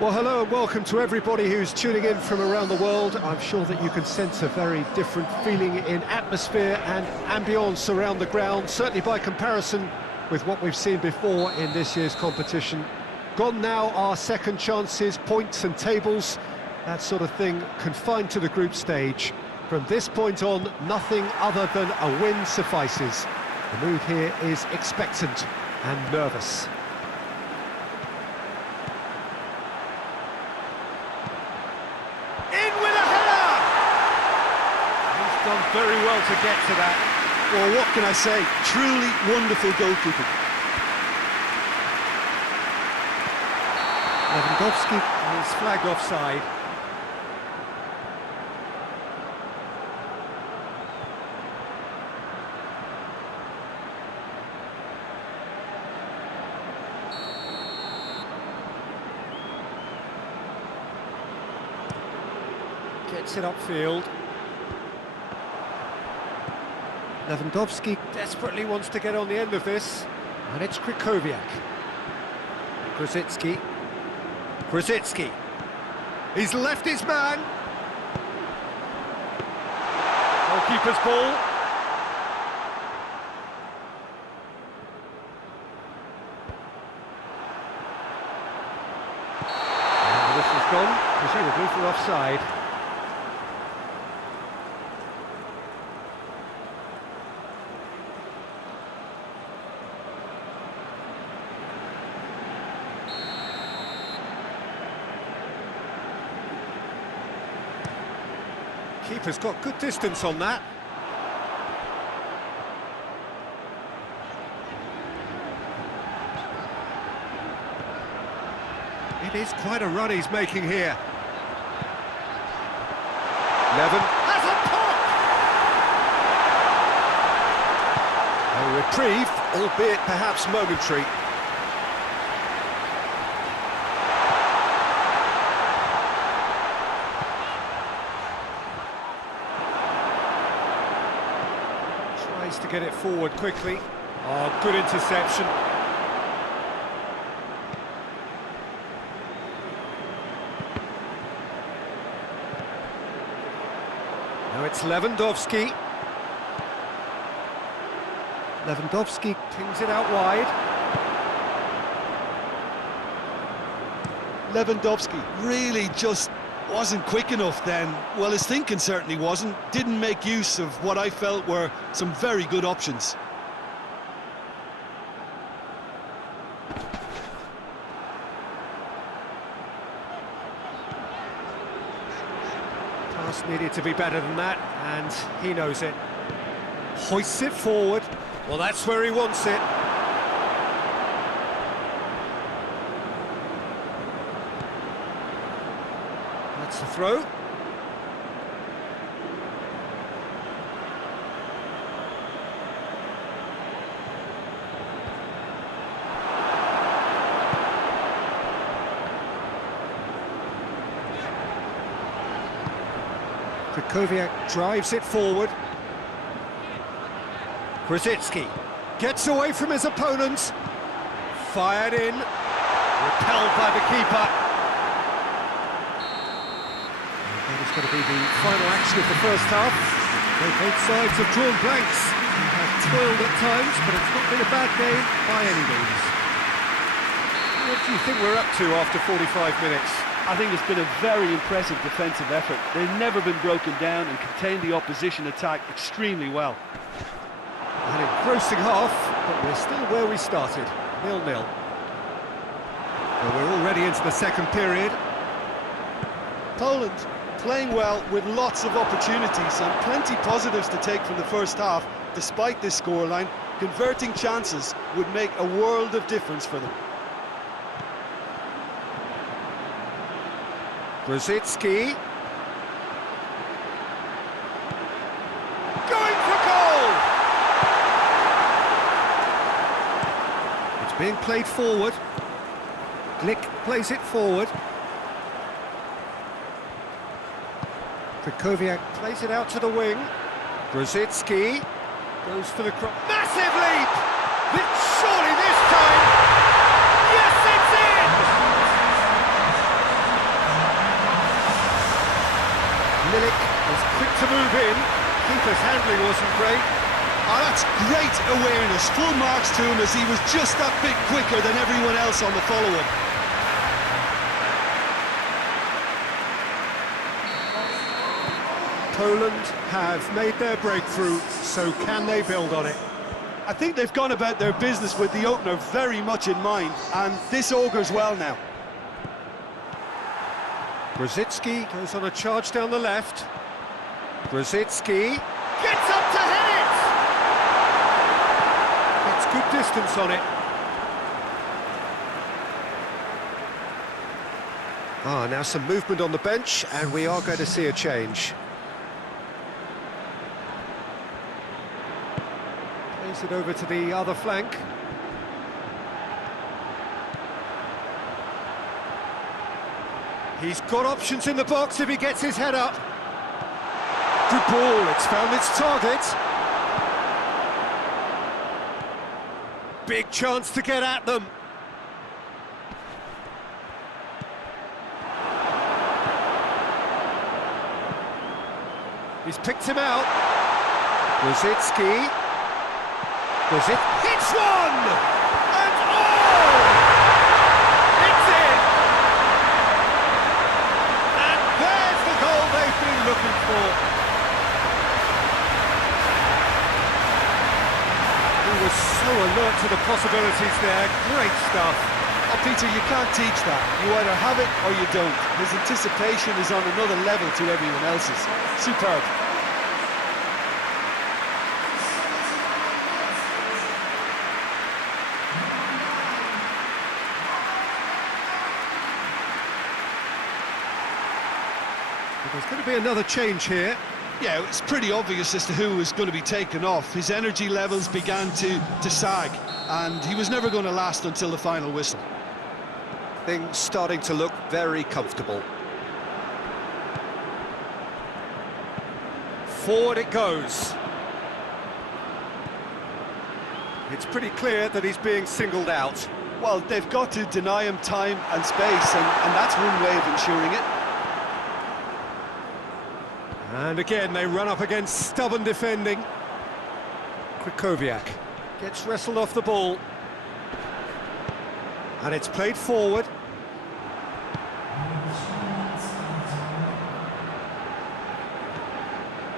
Well, hello and welcome to everybody who's tuning in from around the world. I'm sure that you can sense a very different feeling in atmosphere and ambience around the ground, certainly by comparison with what we've seen before in this year's competition. Gone now are second chances, points and tables, that sort of thing confined to the group stage. From this point on, nothing other than a win suffices. The mood here is expectant and nervous. Done very well to get to that. Well, what can I say? Truly wonderful goalkeeping. Lewandowski He's flagged offside. Gets it upfield. Lewandowski desperately wants to get on the end of this, and it's Krychowiak. Grosicki. He's left his man. Goalkeeper's ball. And the whistle's gone, presumably for offside. Keeper's got good distance on that. It is quite a run he's making here. Levin has a pop! A reprieve, albeit perhaps momentary. To get it forward quickly. Oh, good interception. Now it's Lewandowski. Lewandowski pings it out wide. Lewandowski really just wasn't quick enough then. Well, his thinking certainly wasn't. Didn't make use of what I felt were some very good options. Pass needed to be better than that, and he knows it. Hoists it forward. Well, that's where he wants it. That's the throw. Krychowiak drives it forward. Grosicki gets away from his opponents. Fired in. Repelled by the keeper. That is going to be the final action of the first half. Both sides have drawn blanks. They have toiled at times, but it's not been a bad game by any means. What do you think we're up to after 45 minutes? I think it's been a very impressive defensive effort. They've never been broken down and contained the opposition attack extremely well. An engrossing half, but we're still where we started, 0-0. Well, we're already into the second period. Poland playing well with lots of opportunities and plenty positives to take from the first half. Despite this scoreline, converting chances would make a world of difference for them. Grosicki. Going for goal! It's being played forward. Glick plays it forward. Krychowiak plays it out to the wing. Grosicki goes for the cross. Massive leap! Surely this time! Yes, it's in! Milik was quick to move in. Keeper's handling wasn't great. Oh, that's great awareness. Full marks to him as he was just that bit quicker than everyone else on the follow-up. Poland have made their breakthrough, so can they build on it? I think they've gone about their business with the opener very much in mind, and this augurs well now. Brzezinski goes on a charge down the left. Brzezinski gets up to hit it! Gets good distance on it. Now some movement on the bench, and we are going to see a change. Plays it over to the other flank. He's got options in the box if he gets his head up. Good ball, it's found its target. Big chance to get at them. He's picked him out. Brzezinski. Hits one! And oh! It's in! And there's the goal they've been looking for. He was so alert to the possibilities there. Great stuff. Oh, Peter, you can't teach that. You either have it or you don't. His anticipation is on another level to everyone else's. Superb. There's going to be another change here. Yeah, it's pretty obvious as to who was going to be taken off. His energy levels began to sag, and he was never going to last until the final whistle. Things starting to look very comfortable. Forward it goes. It's pretty clear that he's being singled out. Well, they've got to deny him time and space, and that's one way of ensuring it. And again, they run up against stubborn defending. Krychowiak gets wrestled off the ball. And it's played forward.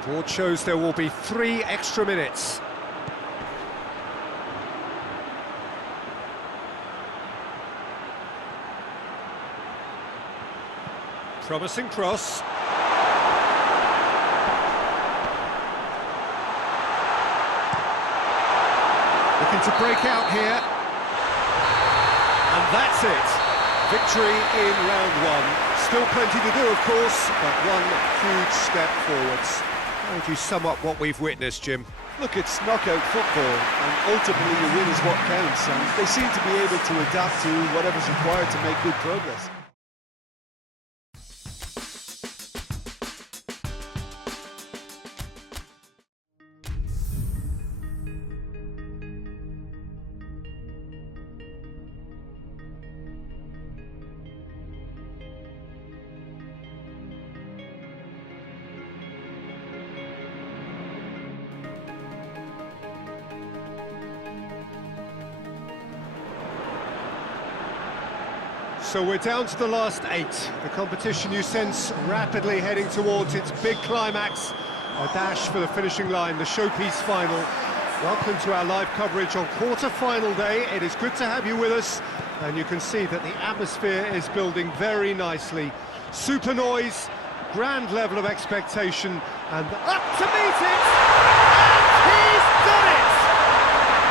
Board shows there will be 3 extra minutes. Promising cross. Looking to break out here. And that's it. Victory in round 1. Still plenty to do, of course, but one huge step forwards. How would you sum up what we've witnessed, Jim? Look, it's knockout football, and ultimately a win is what counts, and they seem to be able to adapt to whatever's required to make good progress. So we're down to the last 8. The competition, you sense, rapidly heading towards its big climax. A dash for the finishing line, the showpiece final. Welcome to our live coverage on quarter-final day. It is good to have you with us, and you can see that the atmosphere is building very nicely. Super noise, grand level of expectation, and up to meet it! And he's done it!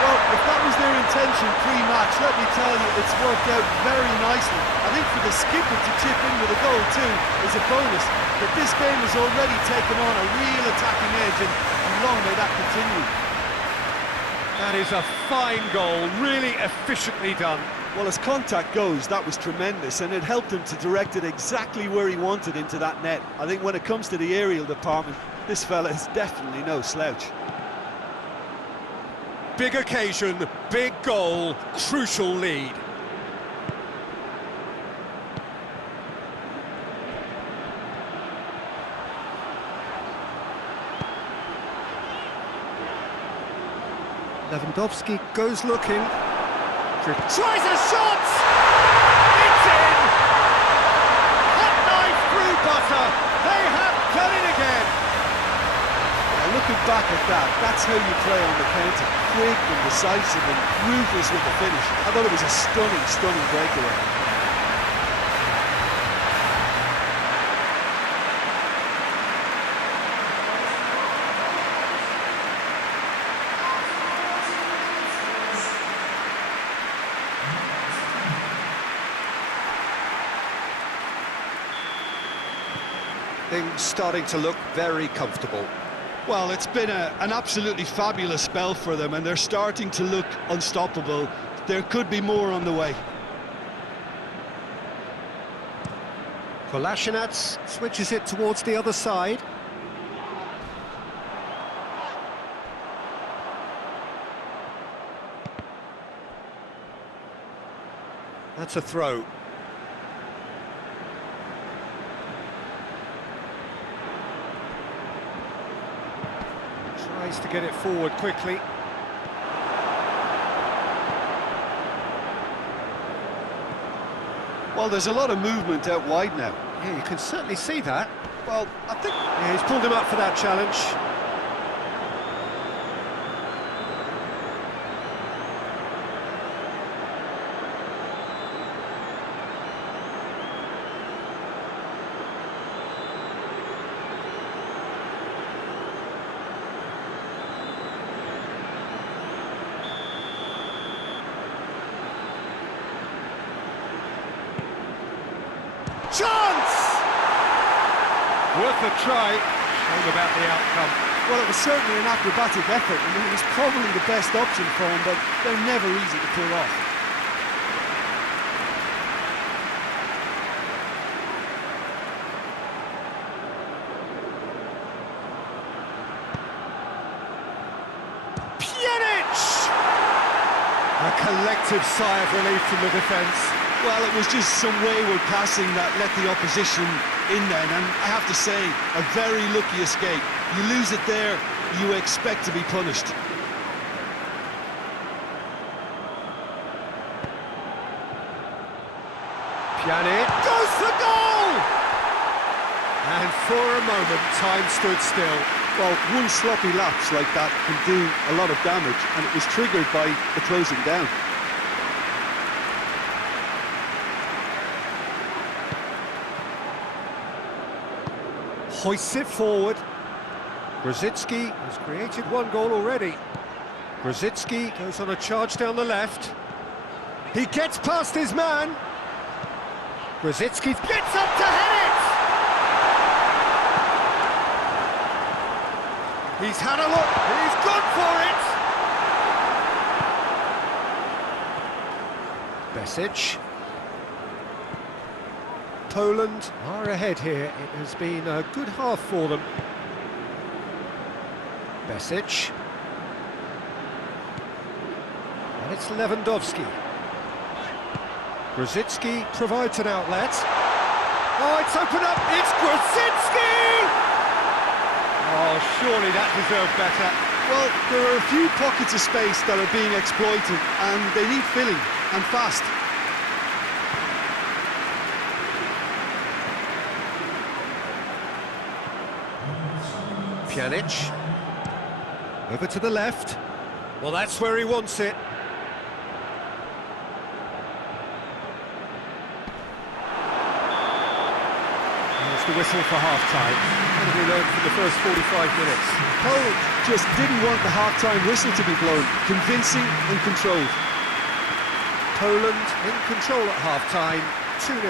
Well, if that was their intention pre-match, let me tell you, it's worked out very nicely. I think for the skipper to chip in with a goal too is a bonus, but this game has already taken on a real attacking edge, and long may that continue. That is a fine goal, really efficiently done. Well, as contact goes, that was tremendous, and it helped him to direct it exactly where he wanted into that net. I think when it comes to the aerial department, this fella is definitely no slouch. Big occasion, big goal, crucial lead. Lewandowski goes looking. Tries a shot! It's in! Hot knife through butter. They have done it again. Looking back at that, that's how you play on the counter. Quick and decisive and ruthless with the finish. I thought it was a stunning, stunning breakaway. Things starting to look very comfortable. Well, it's been an absolutely fabulous spell for them, and they're starting to look unstoppable. There could be more on the way. Kolasinac switches it towards the other side. That's a throw. Tries to get it forward quickly. Well, there's a lot of movement out wide now. Yeah, you can certainly see that. Well, I think... Yeah, he's pulled him up for that challenge. Chance! Worth a try. Shame about the outcome. Well, it was certainly an acrobatic effort. I mean, it was probably the best option for him, but they're never easy to pull off. Pjanic! A collective sigh of relief from the defence. Well, it was just some wayward passing that let the opposition in then, and I have to say, a very lucky escape. You lose it there, you expect to be punished. Pjanic Goes for goal! and for a moment time stood still. Well, one sloppy lapse like that can do a lot of damage, and it was triggered by the closing down. Hoists it forward. Grosicki has created one goal already. Grosicki goes on a charge down the left. He gets past his man. Grosicki Gets up to head it! he's had a look. He's gone for it! Besic. Poland are ahead here. It has been a good half for them. Besic. And it's Lewandowski. Grosicki provides an outlet. Oh, it's opened up. It's Grosicki! Oh, surely that deserved better. Well, there are a few pockets of space that are being exploited, and they need filling, and fast. Pjanic. Over to the left. Well, that's where he wants it. There's the whistle for half-time. What have we learned from the first 45 minutes? Poland just didn't want the half-time whistle to be blown. Convincing and controlled. Poland in control at half-time, 2-0.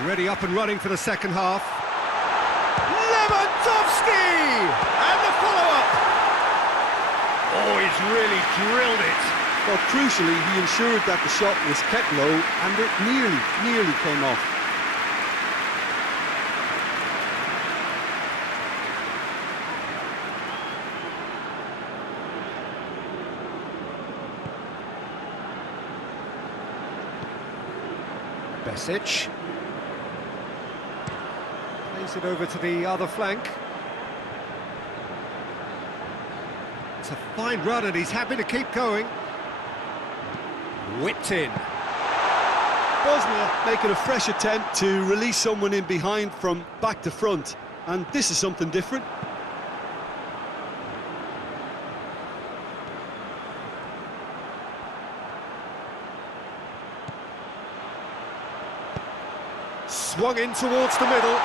Already up and running for the second half. Lewandowski! And the follow-up! Oh, he's really drilled it. Well, crucially, he ensured that the shot was kept low, and it nearly came off. Besic. Plays it over to the other flank. That's a fine run and he's happy to keep going. Whipped in. Bosnia making a fresh attempt to release someone in behind from back to front, and this is something different. Swung in towards the middle.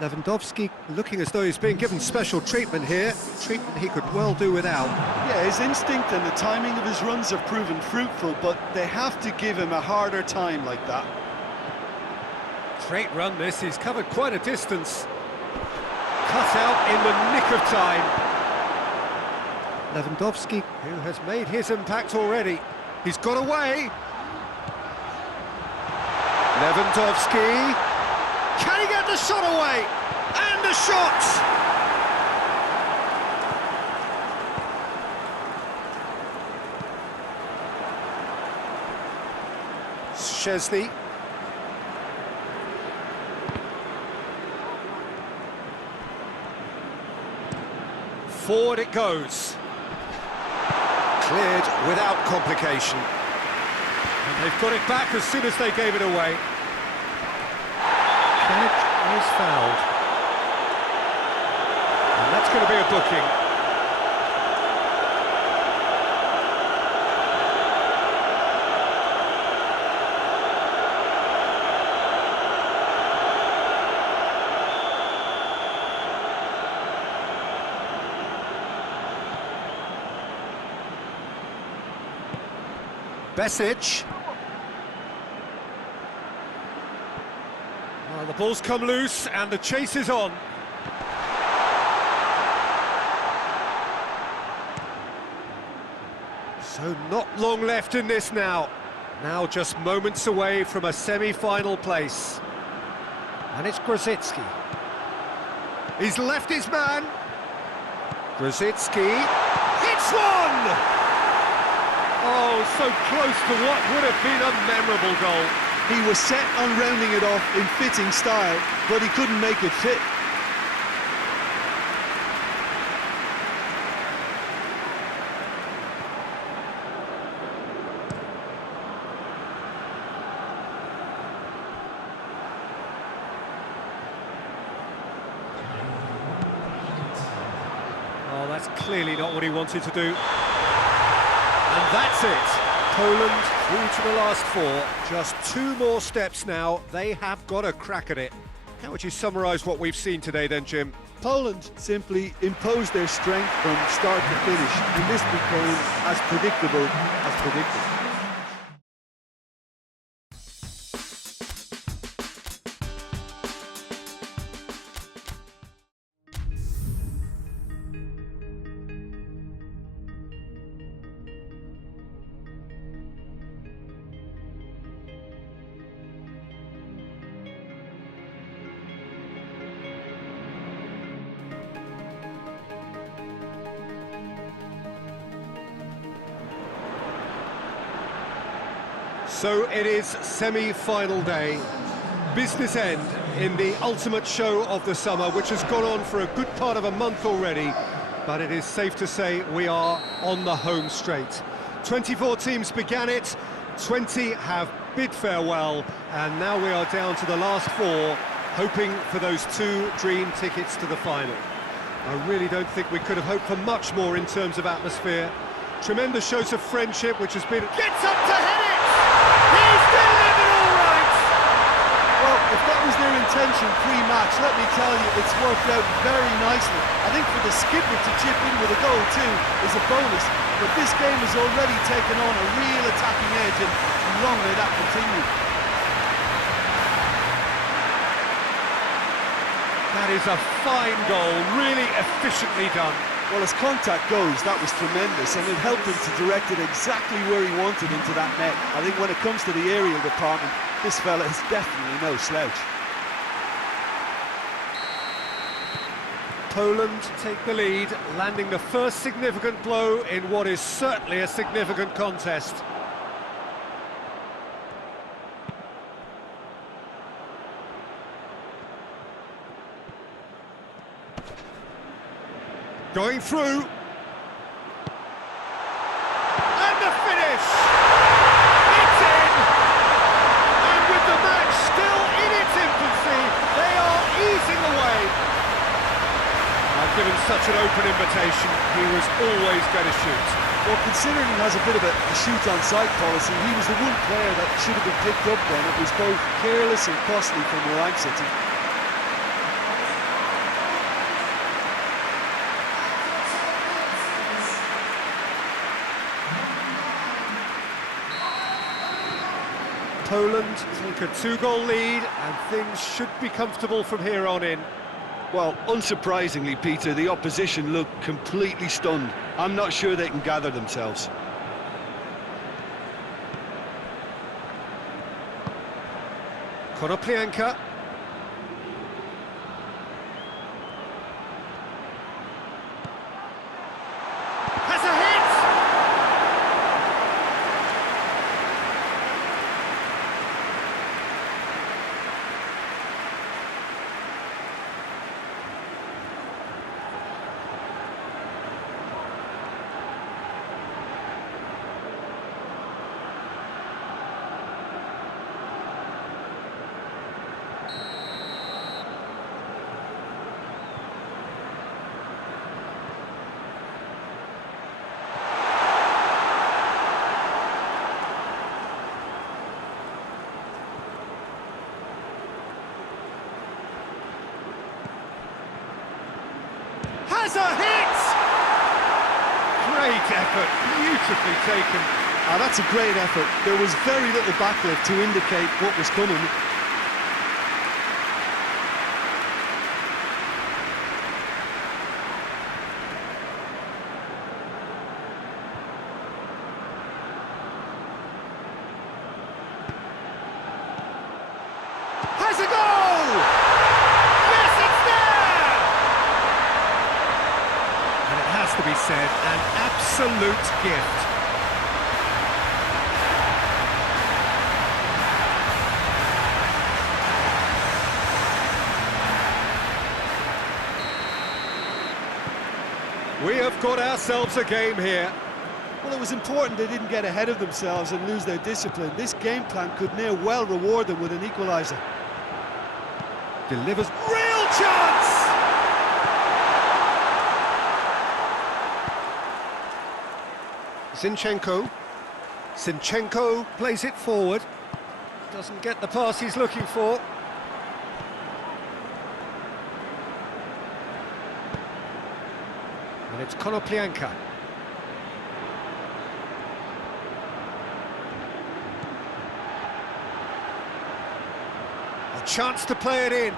Lewandowski looking as though he's being given special treatment here, treatment he could well do without. Yeah, his instinct and the timing of his runs have proven fruitful, but they have to give him a harder time like that. Great run this, he's covered quite a distance. Cut out in the nick of time. Lewandowski, who has made his impact already. He's got away. Lewandowski. Can he get the shot away? And the shot! Szczesny. Forward it goes. Cleared without complication. And they've got it back as soon as they gave it away. Is fouled. And that's going to be a booking. Besic. Well, the ball's come loose and the chase is on. So not long left in this now. Now just moments away from a semi-final place. And it's Grosicki. He's left his man. Grosicki hits one! Oh, so close to what would have been a memorable goal. He was set on rounding it off in fitting style, but he couldn't make it fit. Oh, that's clearly not what he wanted to do. And that's it. Poland through to the last four. Just two more steps now. They have got a crack at it. How would you summarise what we've seen today then, Jim? Poland simply imposed their strength from start to finish, and this became as predictable as predicted. So it is semi-final day, business end in the ultimate show of the summer, which has gone on for a good part of a month already, but it is safe to say we are on the home straight. 24 teams began it, 20 have bid farewell, and now we are down to the last four, hoping for those two dream tickets to the final. I really don't think we could have hoped for much more in terms of atmosphere. Tremendous shows of friendship, which has been... Gets up to head it! He's delivered all right! Well, if that was their intention pre-match, let me tell you, it's worked out very nicely. I think for the skipper to chip in with a goal too is a bonus, but this game has already taken on a real attacking edge, and long may that continue. That is a fine goal, really efficiently done. Well, as contact goes, that was tremendous, and it helped him to direct it exactly where he wanted into that net. I think when it comes to the aerial department, this fella is definitely no slouch. Poland take the lead, landing the first significant blow in what is certainly a significant contest. Going through. And the finish! It's in! And with the match still in its infancy, they are easing away. I've given such an open invitation, he was always going to shoot. Well, considering he has a bit of a shoot-on-sight policy, he was the one player that should have been picked up then. It was both careless and costly from where I'm sitting. Poland take a 2-goal lead, and things should be comfortable from here on in. Well, unsurprisingly, Peter, the opposition look completely stunned. I'm not sure they can gather themselves. Konoplyanka. Has a hit! Has a hit! Great effort, beautifully taken. That's a great effort. There was very little backlift to indicate what was coming. Has a goal! Yes, it's there! And it has to be said, an absolute gift. We have got ourselves a game here. Well, it was important they didn't get ahead of themselves and lose their discipline. This game plan could now well reward them with an equaliser. Delivers. Real chance! Zinchenko plays it forward. Doesn't get the pass he's looking for. And it's Konoplyanka. A chance to play it in.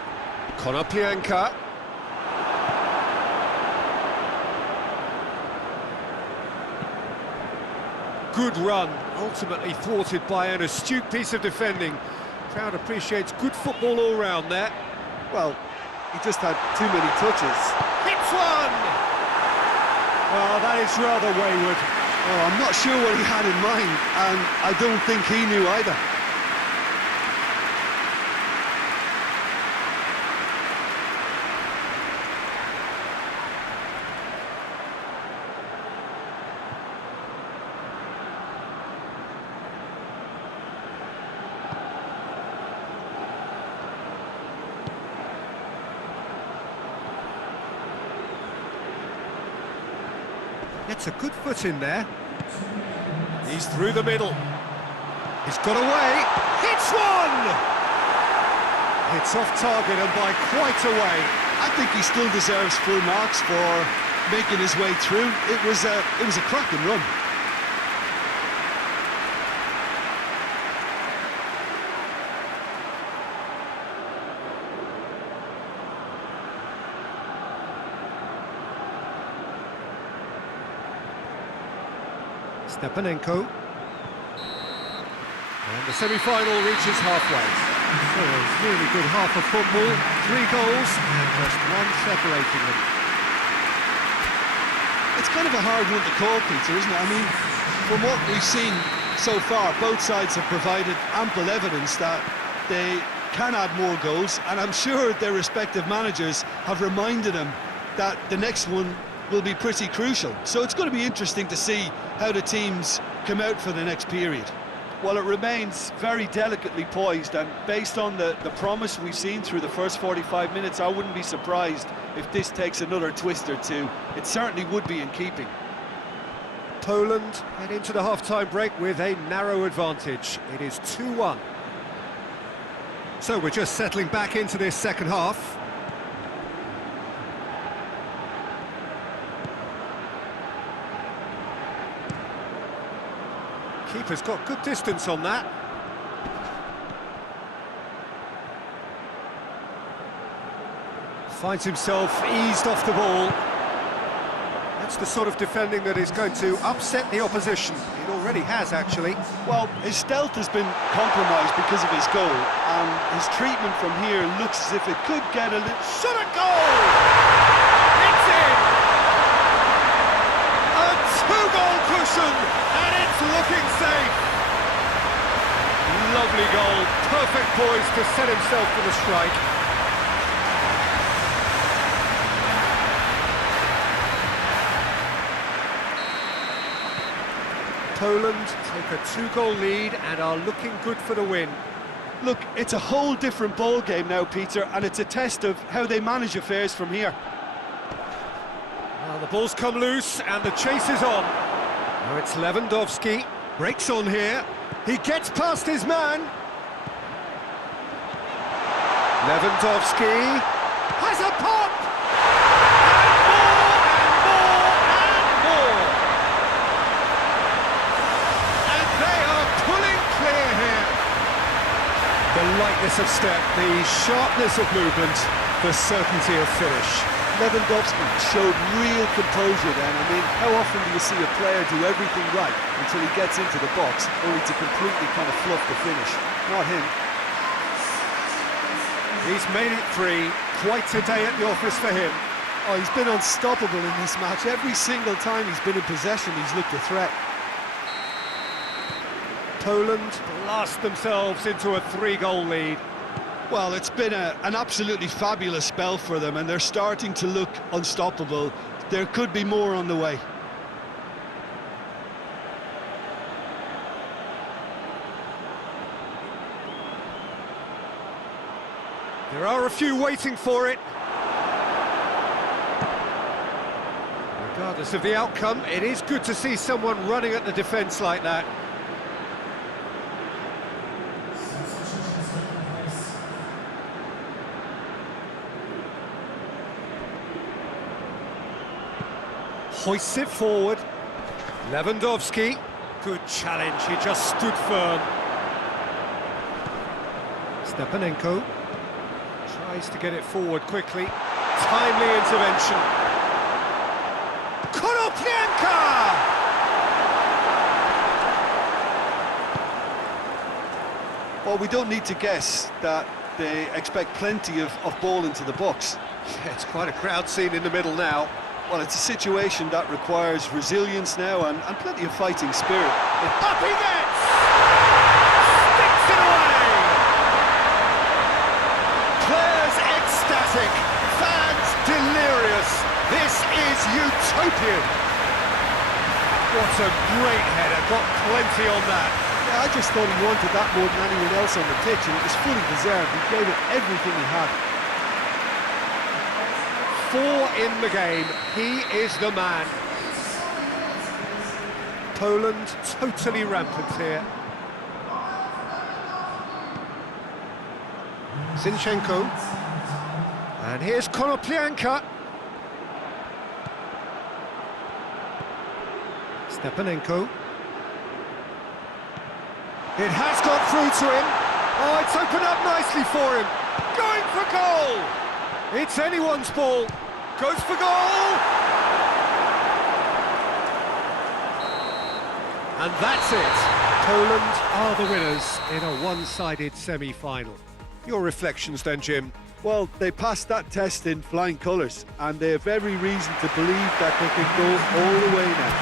Konoplyanka. Good run, ultimately thwarted by an astute piece of defending. Crowd appreciates good football all round there. Well, he just had too many touches. Hits one! Oh, that is rather wayward. Oh, I'm not sure what he had in mind, and I don't think he knew either. Gets a good foot in there. He's through the middle. He's got away. Hits one! It's off target and by quite a way. I think he still deserves full marks for making his way through. It was a cracking run. Stepanenko. And the semi-final reaches halfway. So a really good half of football, 3 goals and just one separating them. It's kind of a hard one to call, Peter, isn't it? I mean, from what we've seen so far, both sides have provided ample evidence that they can add more goals, and I'm sure their respective managers have reminded them that the next one will be pretty crucial. So it's going to be interesting to see how the teams come out for the next period. Well, it remains very delicately poised, and based on the promise we've seen through the first 45 minutes, I wouldn't be surprised if this takes another twist or two. It certainly would be in keeping. Poland head into the half-time break with a narrow advantage. It is 2-1. So we're just settling back into this second half. Keeper's got good distance on that. Finds himself eased off the ball. That's the sort of defending that is going to upset the opposition. It already has, actually. Well, his stealth has been compromised because of his goal, and his treatment from here looks as if it could get a little... Shot a goal! It's in! A two-goal cushion, and it's looking safe. Lovely goal. Perfect poise to set himself for the strike. Poland take a two-goal lead and are looking good for the win. Look, it's a whole different ball game now, Peter, and it's a test of how they manage affairs from here. Well, the ball's come loose and the chase is on. Now it's Lewandowski, breaks on here. He gets past his man. Lewandowski has a pop! The lightness of step, the sharpness of movement, the certainty of finish. Lewandowski showed real composure then. I mean, how often do you see a player do everything right until he gets into the box, only to completely kind of fluff the finish? Not him. He's made it three. Quite a day at the office for him. Oh, he's been unstoppable in this match. Every single time he's been in possession, he's looked a threat. Poland blast themselves into a three-goal lead. Well, it's been an absolutely fabulous spell for them, and they're starting to look unstoppable. There could be more on the way. There are a few waiting for it. Regardless of the outcome, it is good to see someone running at the defence like that. Hoists it forward. Lewandowski. Good challenge, he just stood firm. Stepanenko tries to get it forward quickly. Timely intervention. Konoplyanka! Well, we don't need to guess that they expect plenty of ball into the box. Yeah, it's quite a crowd scene in the middle now. Well, it's a situation that requires resilience now and plenty of fighting spirit. Up he gets! Sticks it away! Players ecstatic, fans delirious. This is utopian. What a great header, got plenty on that. Yeah, I just thought he wanted that more than anyone else on the pitch, and it was fully deserved. He gave it everything he had. 4 in the game, he is the man. Poland totally rampant here. Zinchenko. And here's Konoplyanka. Stepanenko. It has got through to him. Oh, it's opened up nicely for him. Going for goal! It's anyone's ball. Goes for goal! And that's it. Poland are the winners in a one-sided semi-final. Your reflections then, Jim? Well, they passed that test in flying colours, and they have every reason to believe that they can go all the way now.